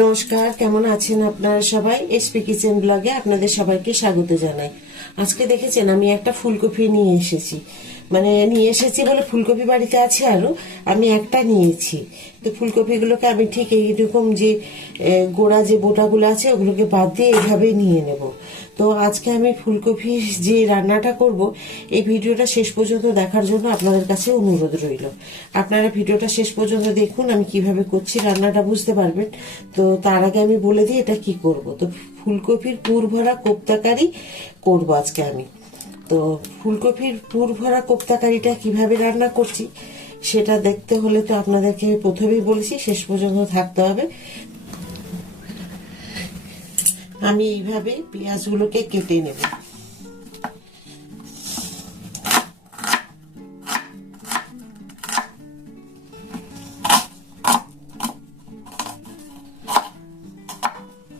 নমস্কার, কেমন আছেন আপনারা সবাই? এসপি কিচেন ব্লগে আপনাদের সবাইকে স্বাগত জানাই। আজকে দেখেছেন, আমি একটা ফুলকপি নিয়ে এসেছি। মানে নিয়ে এসেছি বলে ফুলকপি বাড়িতে আছে আরও আমি একটা নিয়েছি। তো ফুলকপিগুলোকে আমি ঠিক এইরকম যে গোড়া যে বোটাগুলো আছে, ওগুলোকে বাদ দিয়ে এইভাবে নিয়ে নেব। তো আজকে আমি ফুলকপি যে রান্নাটা করব, এই ভিডিওটা শেষ পর্যন্ত দেখার জন্য আপনাদের কাছে অনুরোধ রইল। আপনারা ভিডিওটা শেষ পর্যন্ত দেখুন, আমি কীভাবে করছি রান্নাটা বুঝতে পারবেন। তো তার আগে আমি বলে দিই, এটা কি করব? তো ফুলকপির পুর ভরা কোপ্তাকারি করব আজকে আমি। তো ফুলকপির পুর ভরা কোপ্তাকারিটা কীভাবে রান্না করছি, সেটা দেখতে হলে তো আপনাদেরকে প্রথমেই বলেছি, শেষ পর্যন্ত থাকতে হবে। আমি এইভাবে পেঁয়াজগুলোকে কেটে নেব।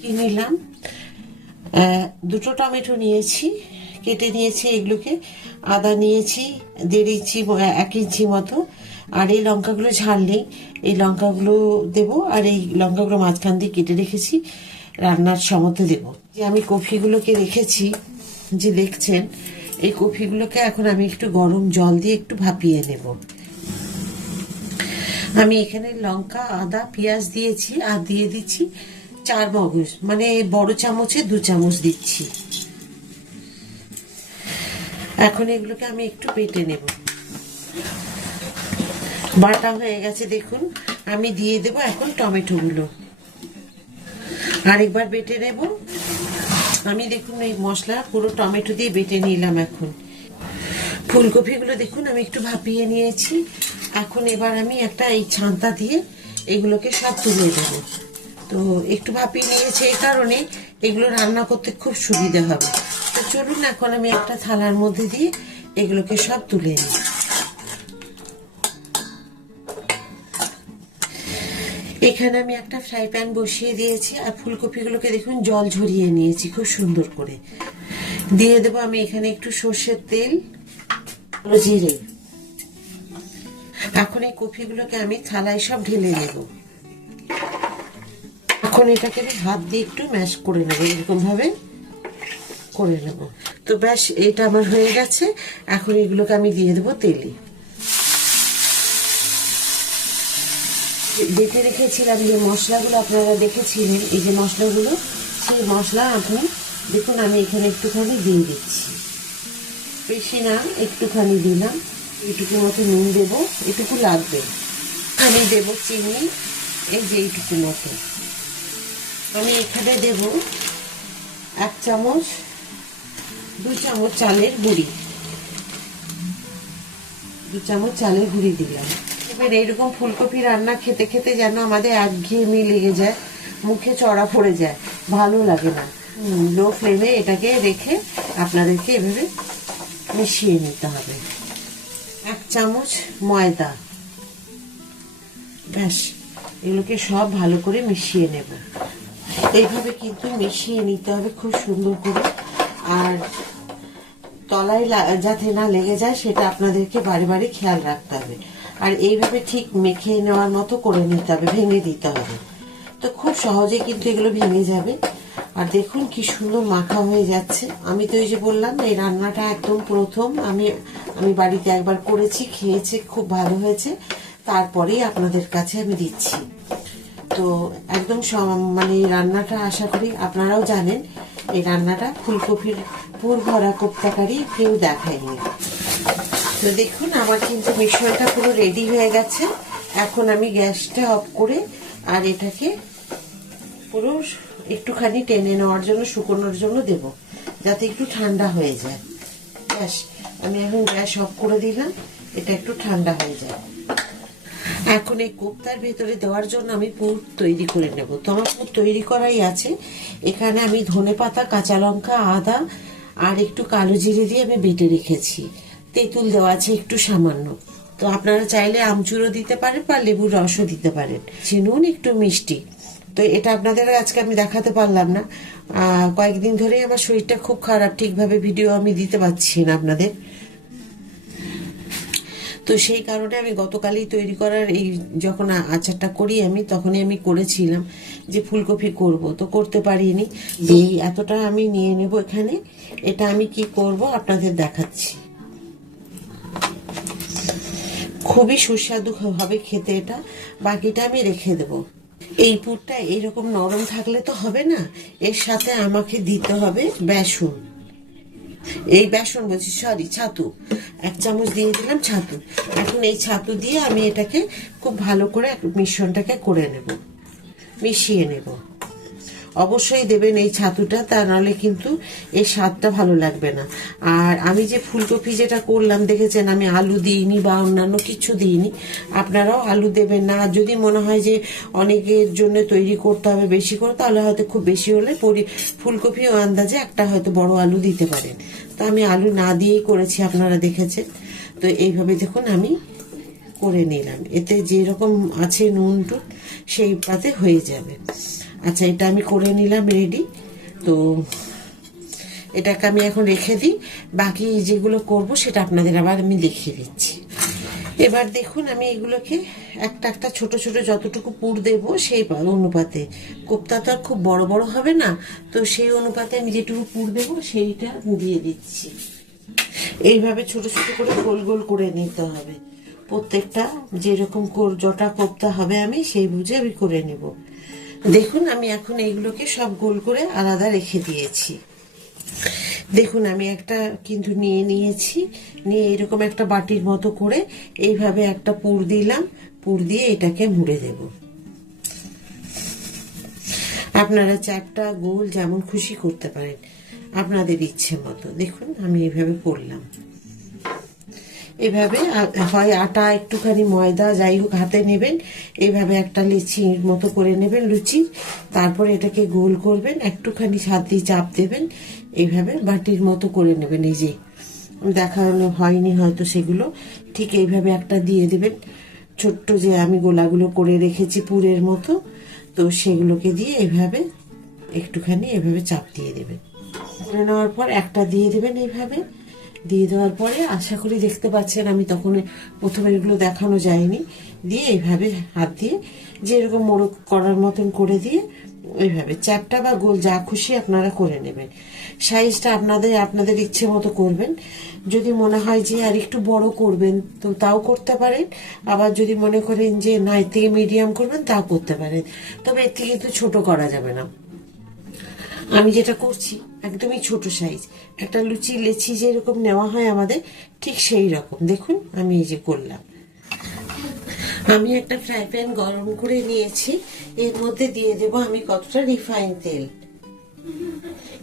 কি নিলাম? দুটো টমেটো নিয়েছি, কেটে নিয়েছি এগুলোকে। আদা নিয়েছি, দেড় ইঞ্চি এক ইঞ্চি মতো। আর এই লঙ্কাগুলো ঝাল নেই, এই লঙ্কাগুলো দেব, আর এই লঙ্কাগুলো মাঝখান দিয়ে কেটে রেখেছি। রান্নার সমতে দেব। যে আমি কফিগুলোকে রেখেছি, যে দেখছেন, এই কফিগুলোকে এখন আমি একটু গরম জল দিয়ে একটু ভাপিয়ে নেব। আমি এখানে লঙ্কা, আদা, পেঁয়াজ দিয়েছি আর দিয়ে দিচ্ছি চার মগজ মানে বড় চামচে দু চামচ দিচ্ছি। এখন এগুলোকে আমি একটু বেটে নেব। বাটা হয়ে গেছে, দেখুন। আমি দিয়ে দেব এখন টমেটোগুলো। আরেকবার বেটে নেব। আমি দেখুন এই মশলা পুরো টমেটো দিয়ে বেটে নিলাম এখন। ফুলকপিগুলো দেখুন, আমি একটু ভাপিয়ে নিয়েছি। এখন এবার আমি একটা এই ছান্তা দিয়ে এগুলোকে সব তুলে দেব তো একটু ভাপিয়ে নিয়েছি এই কারণে এগুলো রান্না করতে খুব সুবিধা হবে। তো চলুন, এখন আমি একটা থালার মধ্যে দিয়ে এগুলোকে সব তুলে নিই। এখানে আমি একটা ফ্রাই প্যান বসিয়ে দিয়েছি আর ফুলকপিগুলোকে দেখুন জল ঝরিয়ে নিয়েছি, খুব সুন্দর করে। দিয়ে দেবো আমি এখানে একটু সর্ষের তেল, জিরে। এখন এই কপিগুলোকে আমি থালায় সব ঢেলে নেব। এখন এটাকে আমি হাত দিয়ে একটু ম্যাশ করে নেব এরকম ভাবে করে নেব। তো ব্যাস, এটা আমার হয়ে গেছে। এখন এগুলোকে আমি দিয়ে দেবো তেলে। বেটে রেখেছিলাম যে মশলাগুলো আপনারা দেখেছিলেন, এই যে মশলাগুলো, সেই মশলা আপনি দেখুন, আমি এখানে একটুখানি দিয়ে দিচ্ছি। বেশি না, একটুখানি দিলাম। এটুকু মতো নুন দেব, এটুকু লাগবে। আমি দেব চিনি, এই যে এইটুকু মতো। আমি এখানে দেব এক চামচ, দু চামচ চালের গুঁড়ি। দু চামচ চালের গুঁড়ি দিলাম। এবার এইরকম ফুলকপি রান্না খেতে খেতে যেন আমাদের একঘেয়েমি লেগে যায় মুখে চড়া পড়ে যায় ভালো লাগে না। লো ফ্লেমে এটাকে রেখে আপনাদেরকে এভাবে মিশিয়ে নিতে হবে। এক চামচ ময়দা। ব্যাস এগুলোকে সব ভালো করে মিশিয়ে নেব। এইভাবে কিন্তু মিশিয়ে নিতে হবে খুব সুন্দর করে। আর তলায় যাতে না লেগে যায় সেটা আপনাদেরকে বারে বারে খেয়াল রাখতে হবে। আর এইভাবে ঠিক মেখে নেওয়ার মতো করে নিতে হবে, ভেঙে দিতে হবে। তো খুব সহজে কিন্তু এগুলো ভেঙে যাবে। আর দেখুন কি সুন্দর মাখা হয়ে যাচ্ছে। আমি তো এই যে বললাম, এই রান্নাটা একদম প্রথম। আমি আমি বাড়িতে একবার করেছি, খেয়েছি, খুব ভালো হয়েছে। তারপরেই আপনাদের কাছে আমি দিচ্ছি। তো একদম মানে রান্নাটা আশা করি আপনারাও জানেন, এই রান্নাটা ফুলকপির পুর ভরা কোপ্তাকারি কেউ দেখায়নি। তো দেখুন, আমার কিন্তু মিশ্রণটা পুরো রেডি হয়ে গেছে। এখন আমি গ্যাসটা অফ করে আর এটাকে পুরো একটুখানি টেনে নেওয়ার জন্য, শুকোনোর জন্য দেব, যাতে একটু ঠান্ডা হয়ে যায়। ব্যাস, আমি এখন গ্যাস অফ করে দিলাম, এটা একটু ঠান্ডা হয়ে যায়। এখন এই কোপ্তার ভেতরে দেওয়ার জন্য আমি পুর তৈরি করে নেব। তো আমার পুর তৈরি করাই আছে। এখানে আমি ধনে পাতা কাঁচা লঙ্কা, আদা আর একটু কালো জিরে দিয়ে আমি বেটে রেখেছি। তেঁতুল দেওয়া আছে, একটু সামান্য। তো আপনারা চাইলে আমচুরও দিতে পারেন বা লেবুর রসও দিতে পারেন। সে নুন, একটু মিষ্টি। তো এটা আপনাদের আজকে আমি দেখাতে পারলাম না। কয়েকদিন ধরেই আমার শরীরটা খুব খারাপ, ঠিকভাবে ভিডিও আমি দিতে পারছি না আপনাদের। তো সেই কারণে আমি গতকালই তৈরি করার এই যখন আচারটা করি আমি, তখনই আমি করেছিলাম যে ফুলকপি করব। তো করতে পারিনি। এই এতটা আমি নিয়ে নেব এখানে। এটা আমি কি করব আপনাদের দেখাচ্ছি। খুবই সুস্বাদু হবে খেতে এটা। বাকিটা আমি রেখে দেব। এই পুরটা এইরকম নরম থাকলে তো হবে না, এর সাথে আমাকে দিতে হবে বেসন। এই বেসন বলছি সরি ছাতু। এক চামচ দিয়ে দিলাম ছাতু। এখন এই ছাতু দিয়ে আমি এটাকে খুব ভালো করে মিশ্রণটাকে করে নেব। মিশিয়ে নেব। অবশ্যই দেবেন এই ছাতুটা, তা নাহলে কিন্তু এই স্বাদটা ভালো লাগবে না। আর আমি যে ফুলকপি যেটা করলাম, দেখেছেন আমি আলু দিইনি বা অন্যান্য কিছু দিইনি, আপনারাও আলু দেবেন না। আর যদি মনে হয় যে অনেকের জন্য তৈরি করতে হবে বেশি করে, তাহলে হয়তো খুব বেশি হলে পরি ফুলকপি ও আন্দাজে একটা হয়তো বড় আলু দিতে পারেন। তো আমি আলু না দিয়েই করেছি, আপনারা দেখেছেন। তো এইভাবে দেখুন আমি করে নিলাম। এতে যেরকম আছে নুন টুন, সেই পাতে হয়ে যাবে। আচ্ছা এটা আমি করে নিলাম রেডি তো এটাকে আমি এখন রেখে দিই। বাকি যেগুলো করব, সেটা আপনাদের আবার আমি দেখিয়ে দিচ্ছি। এবার দেখুন, আমি এগুলোকে একটা একটা ছোট ছোট যতটুকু পুর দেব, সেই অনুপাতে। কোপ্তা তো আর খুব বড় বড় হবে না, তো সেই অনুপাতে আমি যেটুকু পুর দেব, সেইটা দিয়ে দিচ্ছি। এইভাবে ছোট ছোট করে গোল গোল করে নিতে হবে। প্রত্যেকটা যেরকম জটা কোপ্তা হবে আমি, সেই বুঝে আমি করে নেব। দেখুন, আমি এখন এইগুলোকে সব গোল করে আলাদা রেখে দিয়েছি। দেখুন, আমি একটা কিন্তু নিয়ে নিয়েছি, নিয়ে এরকম একটা বাটির মতো করে এইভাবে একটা পুর দিলাম, পুর দিয়ে এটাকে মুড়ে দেব। আপনারা চারটা গোল যেমন খুশি করতে পারেন, আপনাদের ইচ্ছে মতো। দেখুন, আমি এইভাবে করলাম। এভাবে হয় আটা একটুখানি ময়দা যাই হোক হাতে নেবেন, এভাবে একটা লিচির মতো করে নেবেন লুচি, তারপরে এটাকে গোল করবেন, একটুখানি হাত দিয়ে চাপ দেবেন, এইভাবে বাটির মতো করে নেবেন এই যে। দেখানো হয়নি হয়তো সেগুলো, ঠিক এইভাবে একটা দিয়ে দেবেন। ছোট্ট যে আমি গোলাগুলো করে রেখেছি পুরের মতো, তো সেগুলোকে দিয়ে এভাবে একটুখানি এভাবে চাপ দিয়ে দেবেন। করে নেওয়ার পর একটা দিয়ে দেবেন এইভাবে। দিয়ে দেওয়ার পরে আশা করি দেখতে পাচ্ছেন আমি তখন প্রথমে এগুলো দেখানো যায়নি। দিয়ে এইভাবে হাত দিয়ে যেরকম মোড়ক করার মতন করে দিয়ে এইভাবে চারটা বা গোল যা খুশি আপনারা করে নেবেন। সাইজটা আপনাদের আপনাদের ইচ্ছে মতো করবেন। যদি মনে হয় যে আর একটু বড় করবেন তো তাও করতে পারেন। আবার যদি মনে করেন যে না এর থেকে মিডিয়াম করবেন তাও করতে পারেন। তবে এর থেকে কিন্তু ছোট করা যাবে না। আমি যেটা করছি, একদমই ছোট সাইজ একটা লুচি, লেচি যেরকম নেওয়া হয় আমাদের, ঠিক সেই রকম। দেখুন, আমি এই যে করলাম। আমি একটা ফ্রাই প্যান গরম করে নিয়েছি, এর মধ্যে দিয়ে দেব আমি কতটা রিফাইন তেল।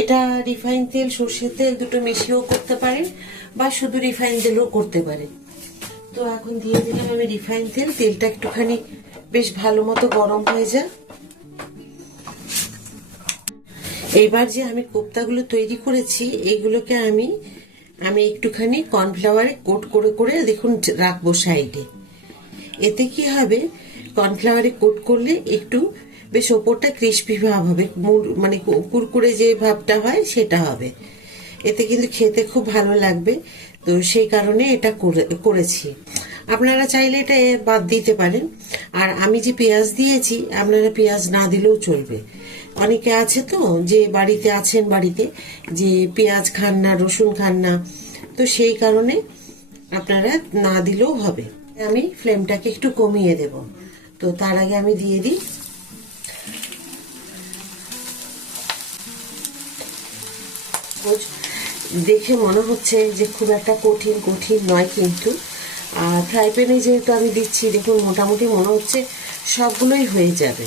এটা রিফাইন তেল সর্ষের তেল দুটো মিশিয়েও করতে পারেন, বা শুধু রিফাইন তেলও করতে পারেন। তো এখন দিয়ে দিলাম আমি রিফাইন তেল, তেলটা একটুখানি বেশ ভালো মতো গরম হয়ে যায় এইবার যে আমি কোপ্তাগুলো তৈরি করেছি এইগুলোকে আমি আমি একটুখানি কর্নফ্লাওয়ারে কোট করে করে দেখুন রাখব সাইডে। এতে কি হবে? কর্নফ্লাওয়ারে কোট করলে একটু বেশ ওপরটা ক্রিস্পি ভাব হবে। মানে কুরকুরে যে ভাবটা হয় সেটা হবে। এতে কিন্তু খেতে খুব ভালো লাগবে। তো সেই কারণে এটা করে- করেছি। আপনারা চাইলে এটা বাদ দিতে পারেন। আর আমি যে পেঁয়াজ দিয়েছি, আপনারা পেঁয়াজ না দিলেও চলবে। অনেকে আছে তো, যে বাড়িতে আছেন বাড়িতে, যে পেঁয়াজ খান না, রসুন খান না, তো সেই কারণে আপনারা না দিলেও হবে। আমি ফ্লেমটাকে একটু কমিয়ে দেব। তো তার আগে আমি দিয়ে দিই। দেখে মনে হচ্ছে যে খুব একটা কঠিন কঠিন নয় কিন্তু। ফ্রাই প্যানে যেহেতু আমি দিচ্ছি, দেখুন মোটামুটি মনে হচ্ছে সবগুলোই হয়ে যাবে।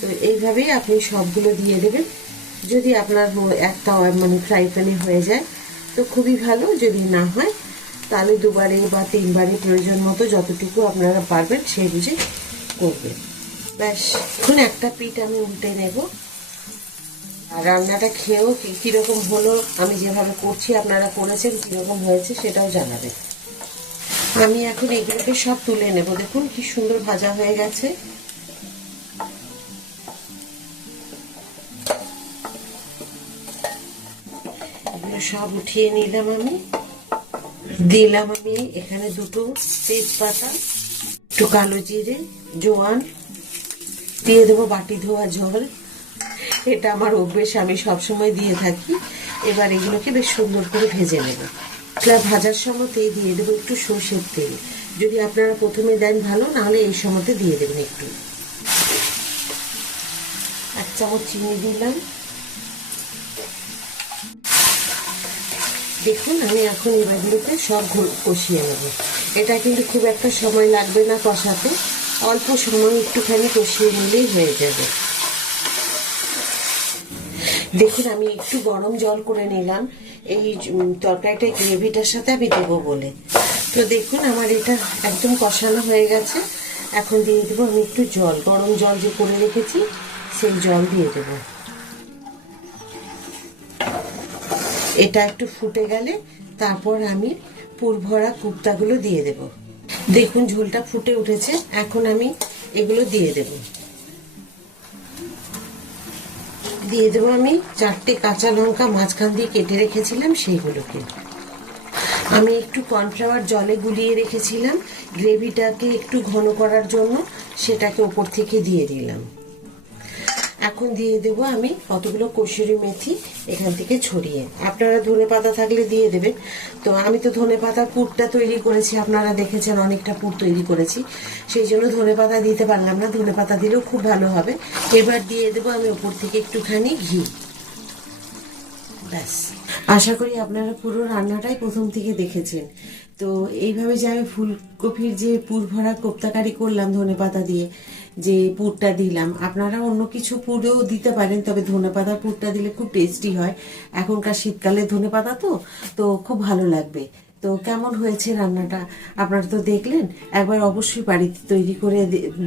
তো এইভাবেই আপনি সবগুলো দিয়ে দেবেন। যদি আপনার একটা মানে ফ্রাই প্যানে হয়ে যায়, তো খুবই ভালো। যদি না হয়, তাহলে দুবারে বা তিনবারে প্রয়োজন মতো যতটুকু আপনারা পারবেন সেই বুঝে করবেন। ব্যাস, এখন একটা পিঠ আমি উল্টে নেব। আর রান্নাটা খেয়েও কীরকম হলো, আমি যেভাবে করছি, আপনারা করেছেন, কীরকম হয়েছে সেটাও জানাবেন। আমি এখন এগুলোকে সব তুলে নেব। দেখুন কি সুন্দর ভাজা হয়ে গেছে। সব উঠিয়ে নিলাম আমি। দিলাম আমি এখানে দুটো তেজপাতা, একটু কালো জিরে, জোয়ান, দিয়ে দেবো বাটি ধোয়া জল। এটা আমার অভ্যেস, আমি সবসময় দিয়ে থাকি। এবার এগুলোকে বেশ সুন্দর করে ভেজে নেব। এটা ভাজার সময়তেই দিয়ে দেবো একটু সর্ষের তেল। যদি আপনারা প্রথমে দেন ভালো, নাহলে এই সময়তে দিয়ে দেবেন একটু। এক চামচ চিনি দিলাম। দেখুন, আমি এখন এবারগুলোকে সব কষিয়ে নেব। এটা কিন্তু খুব একটা সময় লাগবে না কষাতে। অল্প সময় একটুখানি কষিয়ে নিলেই হয়ে যাবে। দেখুন, আমি একটু গরম জল করে নিলাম। এই তরকারিটা গ্রেভিটার সাথে আমি দেবো বলে। তো দেখুন, আমার এটা একদম কষানো হয়ে গেছে। এখন দিয়ে দেবো আমি একটু জল। গরম জল যে করে রেখেছি, সেই জল দিয়ে দেবো। এটা একটু ফুটে গেলে তারপর আমি পুরভরা কুপ্তাগুলো দিয়ে দেব। দেখুন ঝোলটা ফুটে উঠেছে, এখন আমি এগুলো দিয়ে দেব। দিয়ে দেবো আমি চারটে কাঁচা লঙ্কা মাঝখান দিয়ে কেটে রেখেছিলাম সেইগুলোকে। আমি একটু কর্নফ্লাওয়ার জলে গুলিয়ে রেখেছিলাম, গ্রেভিটাকে একটু ঘন করার জন্য সেটাকে ওপর থেকে দিয়ে দিলাম। এখন দিয়ে দেব আমি কতগুলো কসুরি মেথি এখান থেকে ছড়িয়ে। আপনারা ধনে পাতা থাকলে দিয়ে দেবেন। তো আমি তো ধনে পাতা পুরটা তৈরি করেছি, আপনারা দেখেছেন অনেকটা পুর তৈরি করেছি। সেই জন্য ধনে পাতা দিতে পারলাম না, ধনে পাতা দিলেও খুব ভালো হবে। এবার দিয়ে দেবো আমি ওপর থেকে একটুখানি ঘি। ব্যাস। আশা করি আপনারা পুরো রান্নাটাই প্রথম থেকে দেখেছেন। তো এইভাবে যে আমি ফুলকপির যে পুর ভরা কোপ্তাকারি করলাম ধনে পাতা দিয়ে, যে পুরটা দিলাম, আপনারা অন্য কিছু পুরেও দিতে পারেন, তবে ধনে পাতার পুরটা দিলে খুব টেস্টি হয়। এখনকার শীতকালে ধনে পাতা তো তো খুব ভালো লাগবে। তো কেমন হয়েছে রান্নাটা? আপনারা তো দেখলেন, একবার অবশ্যই বাড়িতে তৈরি করে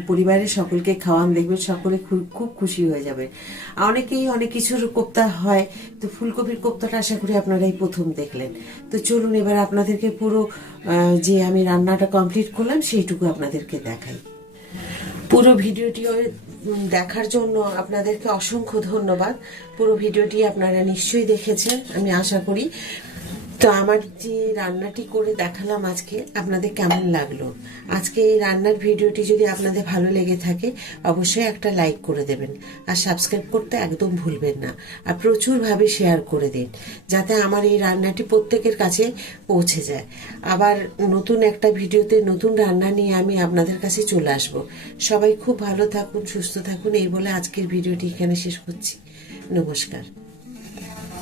পরিবারের সকলকে খাওয়ান, দেখবেন সকলে খুব খুশি হয়ে যাবে। অনেকেই অনেক কিছুর কোপ্তা হয়, তো ফুলকপির কোপ্তাটা আশা করি আপনারাই প্রথম দেখলেন। তো চলুন এবার আপনাদেরকে পুরো যে আমি রান্নাটা কমপ্লিট করলাম, সেইটুকু আপনাদেরকে দেখাই। পুরো ভিডিওটি দেখার জন্য আপনাদেরকে অসংখ্য ধন্যবাদ। পুরো ভিডিওটি আপনারা নিশ্চয়ই দেখেছেন, আমি আশা করি। তো আমার যে রান্নাটি করে দেখালাম আজকে, আপনাদের কেমন লাগল? আজকে এই রান্নার ভিডিওটি যদি আপনাদের ভালো লেগে থাকে, অবশ্যই একটা লাইক করে দেবেন। আর সাবস্ক্রাইব করতে একদম ভুলবেন না। আর প্রচুরভাবে শেয়ার করে দিন, যাতে আমার এই রান্নাটি প্রত্যেকের কাছে পৌঁছে যায়। আবার নতুন একটা ভিডিওতে নতুন রান্না নিয়ে আমি আপনাদের কাছে চলে আসব। সবাই খুব ভালো থাকুন, সুস্থ থাকুন, এই বলে আজকের ভিডিওটি এখানে শেষ করছি। নমস্কার।